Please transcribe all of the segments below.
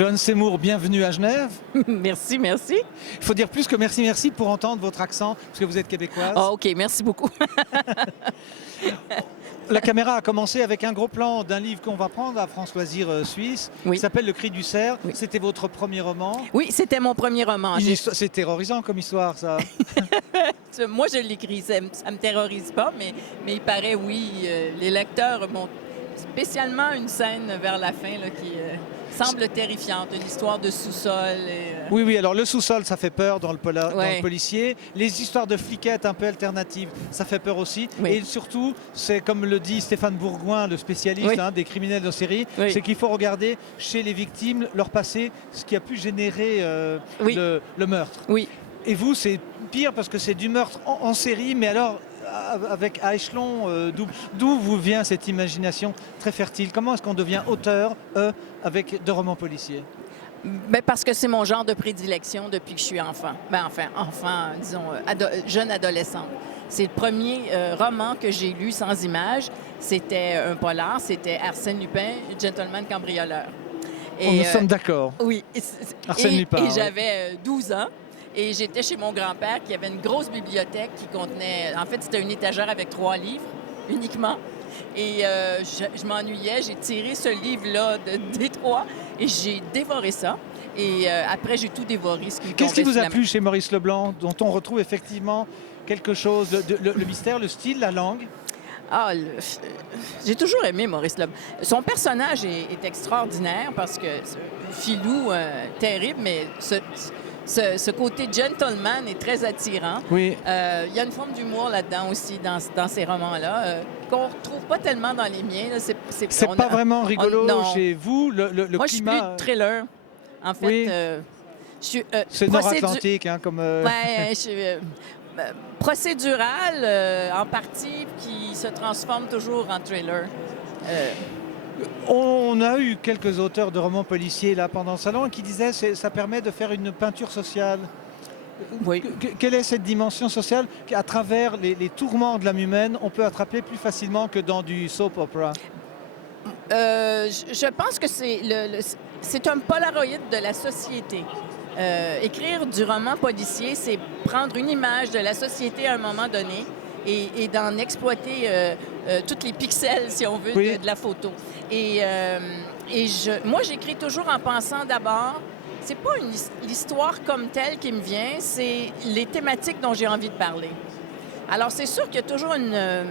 Joanne Seymour, bienvenue à Genève. Merci, merci. Il faut dire plus que merci, merci pour entendre votre accent, parce que vous êtes québécoise. Ah, OK, merci beaucoup. La caméra a commencé avec un gros plan d'un livre qu'on va prendre à France Loisirs Suisse, Oui. qui s'appelle Le Cri du cerf. Oui. C'était votre premier roman. Oui, c'était mon premier roman. C'est terrorisant comme histoire, ça. Moi, je l'écris. Ça me terrorise pas, mais il paraît, oui, les lecteurs m'ont spécialement une scène vers la fin là, qui semble terrifiante. Une histoire de sous-sol. Oui, oui, alors le sous-sol, ça fait peur dans le dans Ouais. le policier. Les histoires de fliquettes un peu alternatives, ça fait peur aussi. Oui. Et surtout, c'est comme le dit Stéphane Bourgoin, le spécialiste Oui. des criminels de série, Oui. c'est qu'il faut regarder chez les victimes leur passé, ce qui a pu générer Oui. le meurtre. Oui. Et vous, c'est pire parce que c'est du meurtre en série, mais alors avec à échelon double. D'où vous vient cette imagination très fertile? Comment est-ce qu'on devient auteur avec de romans policiers? Ben, parce que c'est mon genre de prédilection depuis que je suis enfant. Ben, enfant, disons, jeune adolescente. C'est le premier roman que j'ai lu sans images. C'était un polar, c'était Arsène Lupin, Gentleman cambrioleur. Nous sommes d'accord. Oui. Arsène Lupin, Et oui. j'avais 12 ans. Et j'étais chez mon grand-père qui avait une grosse bibliothèque qui contenait... En fait, c'était une étagère avec 3 livres uniquement. Et je m'ennuyais. J'ai tiré ce livre-là des 3 et j'ai dévoré ça. Et après, j'ai tout dévoré. Qu'est-ce qui vous a plu chez Maurice Leblanc, dont on retrouve effectivement quelque chose, le mystère, le style, la langue? Ah, j'ai toujours aimé Maurice Leblanc. Son personnage est extraordinaire parce que filou, terrible, mais ce côté gentleman est très attirant. Oui. Il y a une forme d'humour là-dedans aussi, dans ces romans-là, qu'on ne retrouve pas tellement dans les miens. C'est pas vraiment rigolo non. chez vous, le Moi, je suis plus climat. de thriller. En fait, Oui. je suis... C'est nord-atlantique, hein, comme... Ouais, je suis... procédural en partie qui se transforme toujours en thriller. On a eu quelques auteurs de romans policiers là pendant le salon qui disaient que ça permet de faire une peinture sociale. Oui. Quelle est cette dimension sociale qu'à travers les tourments de l'âme humaine, on peut attraper plus facilement que dans du soap opera? Je pense que c'est un polaroid de la société. Écrire du roman policier, c'est prendre une image de la société à un moment donné et d'en exploiter tous les pixels, si on veut, Oui. de la photo. Moi, j'écris toujours en pensant d'abord, c'est pas l'histoire comme telle qui me vient, c'est les thématiques dont j'ai envie de parler. Alors, c'est sûr qu'il y a toujours un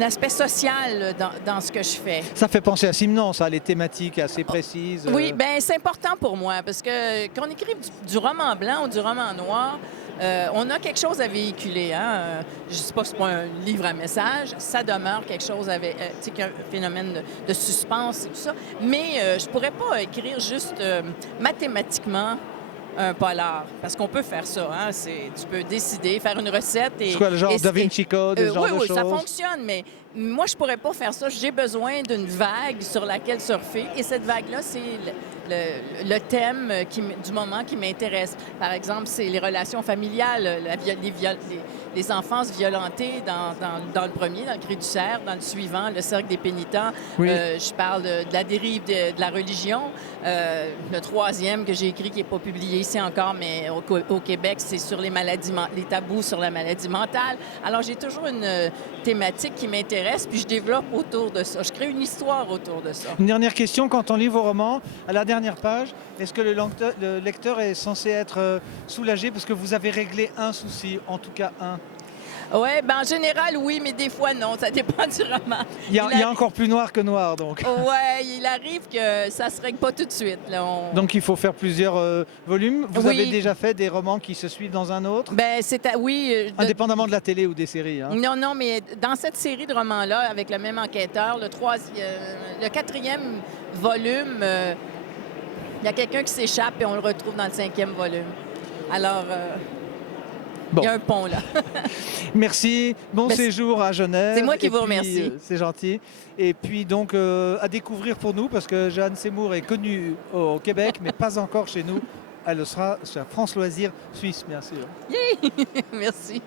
aspect social dans ce que je fais. Ça fait penser à Simon, ça, les thématiques assez précises. Oui, bien, c'est important pour moi parce que quand on écrit du roman blanc ou du roman noir, on a quelque chose à véhiculer. Hein? Je ne sais pas si c'est pas un livre à message, ça demeure quelque chose avec un phénomène de suspense et tout ça. Mais je pourrais pas écrire juste mathématiquement un polar, parce qu'on peut faire ça. Hein? Tu peux décider, faire une recette et... C'est quoi, le genre Da Vinci Code, ce genre oui, de oui, choses? ça fonctionne, mais moi, je pourrais pas faire ça. J'ai besoin d'une vague sur laquelle surfer, et cette vague-là, c'est le thème du moment qui m'intéresse. Par exemple, c'est les relations familiales, les enfances violentées dans le premier, dans le Cri du cerf, dans le suivant, le cercle des pénitents. Oui. Je parle de la dérive de la religion. Le troisième que j'ai écrit, qui n'est pas publié ici encore, mais au Québec, c'est sur les tabous sur la maladie mentale. Alors, j'ai toujours une thématique qui m'intéresse, puis je développe autour de ça. Je crée une histoire autour de ça. Une dernière question, quand on lit vos romans, à la dernière page, est-ce que le lecteur est censé être soulagé parce que vous avez réglé un souci, en tout cas un? Oui, ben en général, oui, mais des fois, non. Ça dépend du roman. Il y a encore plus noir que noir, donc. Oui, il arrive que ça se règle pas tout de suite. Là, Donc il faut faire plusieurs volumes. Vous Oui. avez déjà fait des romans qui se suivent dans un autre? Ben, oui. Indépendamment de la télé ou des séries. Hein. Non, mais dans cette série de romans-là, avec le même enquêteur, le 4e volume, il y a quelqu'un qui s'échappe et on le retrouve dans le 5e volume. Alors, Bon. il y a un pont là. Merci, bon séjour à Genève. C'est moi qui Et vous puis, remercie. C'est gentil. Et puis donc à découvrir pour nous, parce que Joanne Seymour est connue au Québec, mais pas encore chez nous. Elle sera sur France Loisirs Suisse, bien sûr. Yay! Merci.